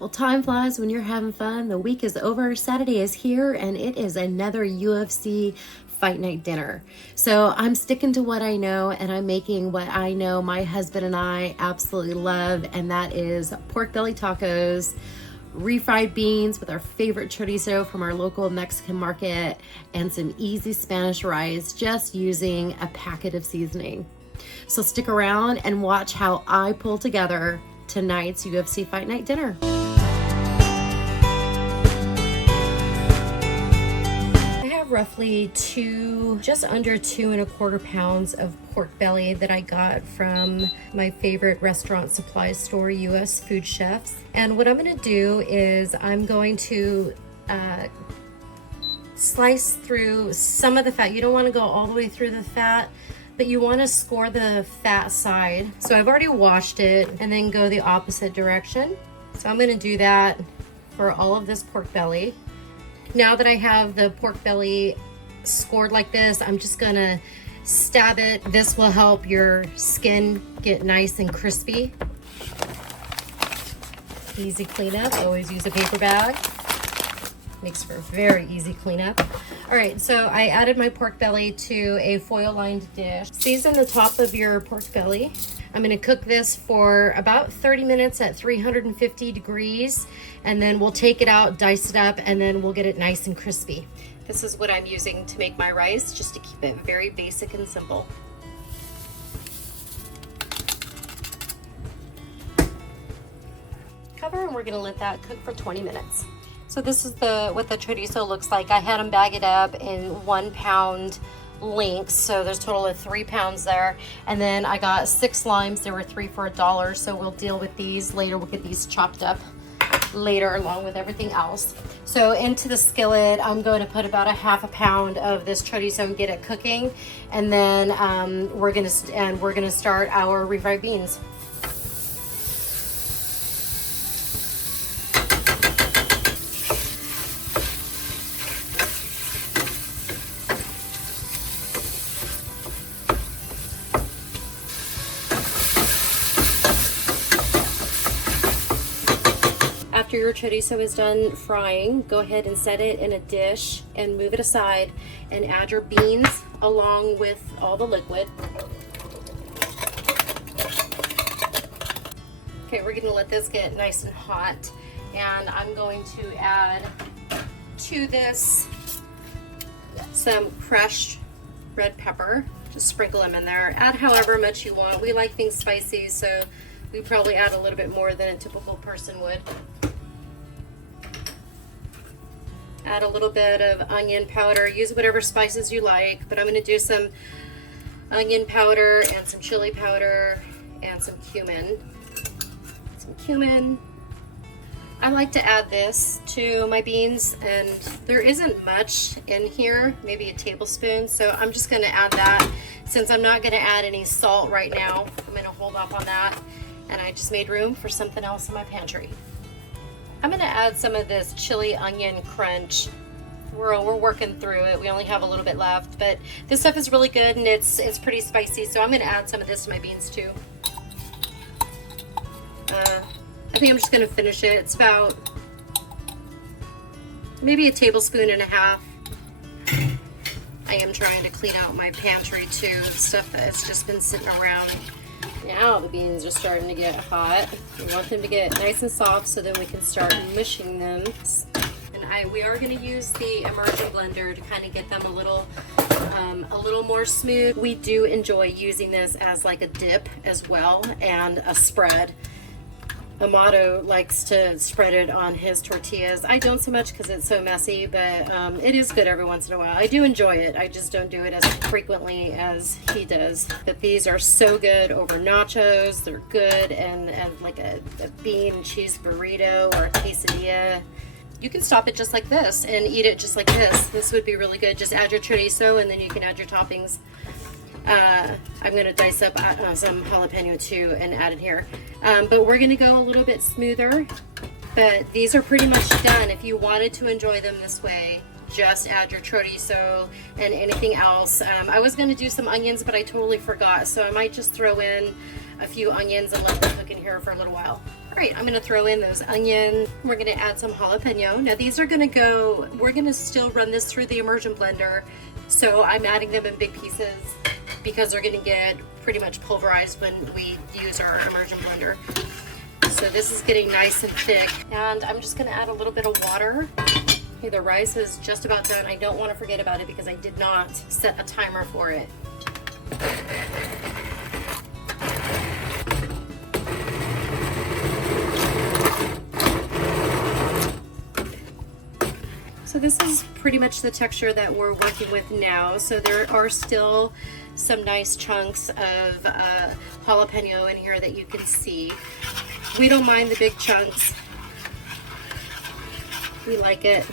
Well, time flies when you're having fun. The week is over, Saturday is here, and it is another UFC Fight Night Dinner. So I'm sticking to what I know, and I'm making what I know my husband and I absolutely love, and that is pork belly tacos, refried beans with our favorite chorizo from our local Mexican market, and some easy Spanish rice, just using a packet of seasoning. So stick around and watch how I pull together tonight's UFC Fight Night Dinner. Roughly just under 2¼ pounds of pork belly that I got from my favorite restaurant supply store, US Food Chefs. And what I'm going to do is I'm going to slice through some of the fat. You don't want to go all the way through the fat, but you want to score the fat side. So I've already washed it and then go the opposite direction. So I'm going to do that for all of this pork belly. Now that I have the pork belly scored like this, I'm just gonna stab it. This will help your skin get nice and crispy. Easy cleanup, always use a paper bag. Makes for a very easy cleanup. All right, so I added my pork belly to a foil lined dish. Season the top of your pork belly. I'm gonna cook this for about 30 minutes at 350 degrees, and then we'll take it out, dice it up, and then we'll get it nice and crispy. This is what I'm using to make my rice, just to keep it very basic and simple. Cover, and we're gonna let that cook for 20 minutes. So this is what the chorizo looks like. I had them bag it up in 1 pound links, so there's a total of 3 pounds there. And then I got 6 limes. There were 3 for $1, so we'll deal with these later. We'll get these chopped up later along with everything else. So into the skillet, I'm going to put about a ½ pound of this chorizo and get it cooking, and then we're gonna start our refried beans. After your chorizo is done frying, go ahead and set it in a dish and move it aside, and add your beans along with all the liquid. Okay, we're gonna let this get nice and hot, and I'm going to add to this some crushed red pepper. Just sprinkle them in there. Add however much you want. We like things spicy, so we probably add a little bit more than a typical person would. Add a little bit of onion powder. Use whatever spices you like, but I'm going to do some onion powder and some chili powder and some cumin. I like to add this to my beans, and there isn't much in here, maybe a tablespoon, so I'm just going to add that. Since I'm not going to add any salt right now, I'm going to hold off on that, and I just made room for something else in my pantry. I'm going to add some of this chili onion crunch. We're working through it. We only have a little bit left, but this stuff is really good, and it's pretty spicy, so I'm going to add some of this to my beans too. I think I'm just going to finish it. It's about maybe a tablespoon and a half. I am trying to clean out my pantry too, stuff that's just been sitting around. Now the beans are starting to get hot. We want them to get nice and soft so then we can start mushing them. And we are going to use the immersion blender to kind of get them a little more smooth. We do enjoy using this as like a dip as well, and a spread. Amato likes to spread it on his tortillas. I don't so much because it's so messy, but it is good every once in a while. I do enjoy it. I just don't do it as frequently as he does. But these are so good over nachos. They're good, and like a bean and cheese burrito or a quesadilla. You can stop it just like this and eat it just like this. This would be really good. Just add your chorizo, and then you can add your toppings. I'm going to dice up some jalapeno too and add it here. But we're going to go a little bit smoother. But these are pretty much done. If you wanted to enjoy them this way, just add your chorizo and anything else. I was going to do some onions, but I totally forgot. So I might just throw in a few onions and let them cook in here for a little while. All right, I'm gonna throw in those onions. We're gonna add some jalapeno. Now these are gonna go, we're gonna still run this through the immersion blender. So I'm adding them in big pieces because they're gonna get pretty much pulverized when we use our immersion blender. So this is getting nice and thick. And I'm just gonna add a little bit of water. Okay, the rice is just about done. I don't wanna forget about it because I did not set a timer for it. So this is pretty much the texture that we're working with now. So there are still some nice chunks of jalapeno in here that you can see. We don't mind the big chunks. We like it,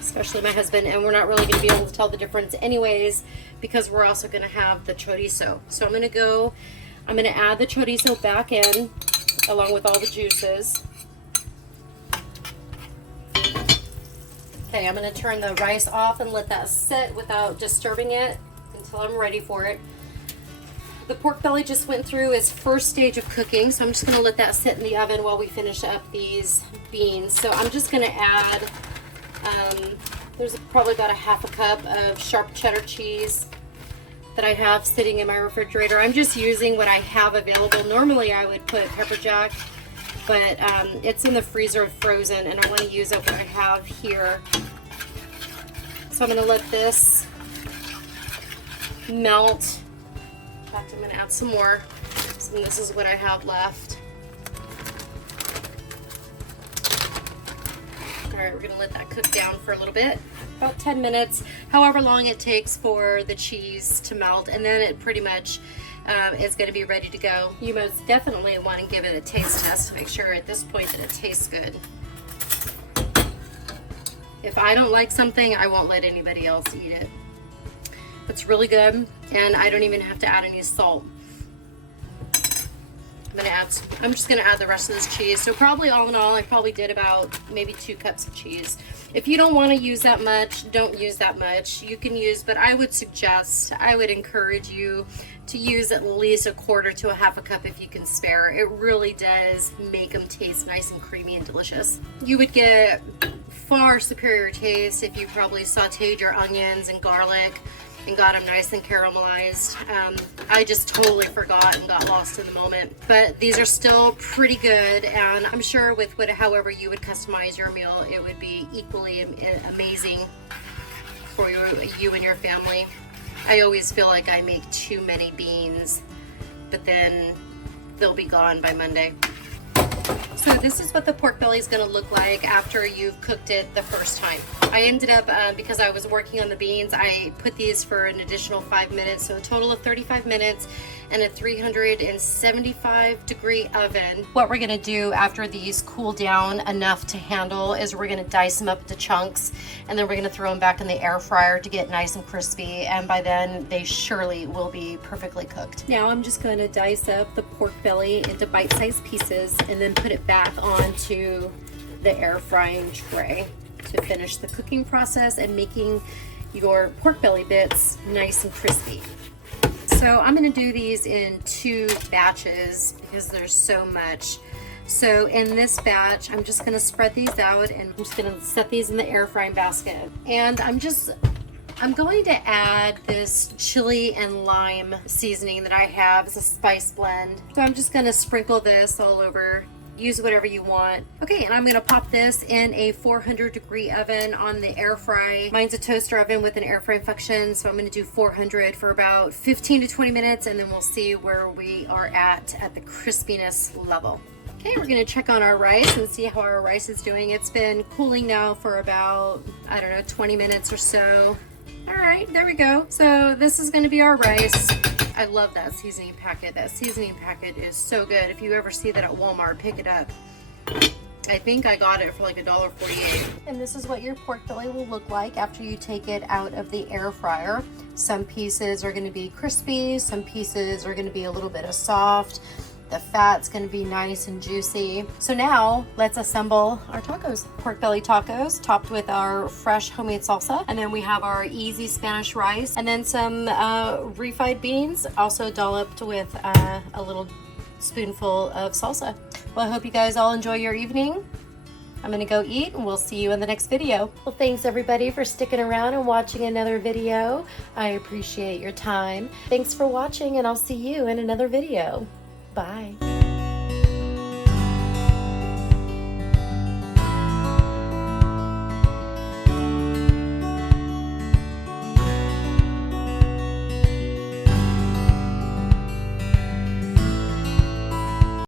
especially my husband, and we're not really gonna be able to tell the difference anyways because we're also gonna have the chorizo. So I'm gonna add the chorizo back in along with all the juices. Okay, I'm going to turn the rice off and let that sit without disturbing it until I'm ready for it. The pork belly just went through its first stage of cooking, so I'm just going to let that sit in the oven while we finish up these beans. So I'm just going to add, there's probably about a half a cup of sharp cheddar cheese that I have sitting in my refrigerator. I'm just using what I have available. Normally I would put pepper jack, but it's in the freezer frozen and I want to use up what I have here. So I'm going to let this melt. In fact, I'm going to add some more. So this is what I have left. All right, we're going to let that cook down for a little bit, about 10 minutes, however long it takes for the cheese to melt, and then it pretty much is going to be ready to go. You most definitely want to give it a taste test to make sure at this point that it tastes good. If I don't like something, I won't let anybody else eat it. It's really good, and I don't even have to add any salt. I'm just going to add the rest of this cheese. So probably all in all, I probably did about maybe 2 cups of cheese. If you don't want to use that much, don't use that much. You can use, but I would encourage you to use at least 1/4 to 1/2 cup if you can spare. It really does make them taste nice and creamy and delicious. You would get far superior taste if you probably sauteed your onions and garlic and got them nice and caramelized. I just totally forgot and got lost in the moment. But these are still pretty good, and I'm sure with however you would customize your meal, it would be equally amazing for you and your family. I always feel like I make too many beans, but then they'll be gone by Monday. So this is what the pork belly is going to look like after you've cooked it the first time. I ended up, because I was working on the beans, I put these for an additional 5 minutes, so a total of 35 minutes in a 375 degree oven. What we're going to do after these cool down enough to handle is we're going to dice them up into chunks, and then we're going to throw them back in the air fryer to get nice and crispy, and by then they surely will be perfectly cooked. Now I'm just going to dice up the pork belly into bite-sized pieces and then put it back onto the air frying tray to finish the cooking process and making your pork belly bits nice and crispy. So I'm going to do these in 2 batches because there's so much. So in this batch, I'm just going to spread these out and I'm just going to set these in the air frying basket. And I'm going to add this chili and lime seasoning that I have. It's a spice blend. So I'm just going to sprinkle this all over. Use whatever you want. Okay, and I'm gonna pop this in a 400 degree oven on the air fry. Mine's a toaster oven with an air fry function, so I'm gonna do 400 for about 15 to 20 minutes, and then we'll see where we are at the crispiness level. Okay, we're gonna check on our rice and see how our rice is doing. It's been cooling now for about, I don't know, 20 minutes or so. All right, there we go. So this is gonna be our rice. I love that seasoning packet. That seasoning packet is so good. If you ever see that at Walmart, pick it up. I think I got it for like $1.48. And this is what your pork belly will look like after you take it out of the air fryer. Some pieces are going to be crispy. Some pieces are going to be a little bit of soft. The fat's going to be nice and juicy. So now let's assemble our tacos. Pork belly tacos topped with our fresh homemade salsa. And then we have our easy Spanish rice. And then some refried beans, also dolloped with a little spoonful of salsa. Well, I hope you guys all enjoy your evening. I'm gonna go eat and we'll see you in the next video. Well, thanks everybody for sticking around and watching another video. I appreciate your time. Thanks for watching and I'll see you in another video. Bye.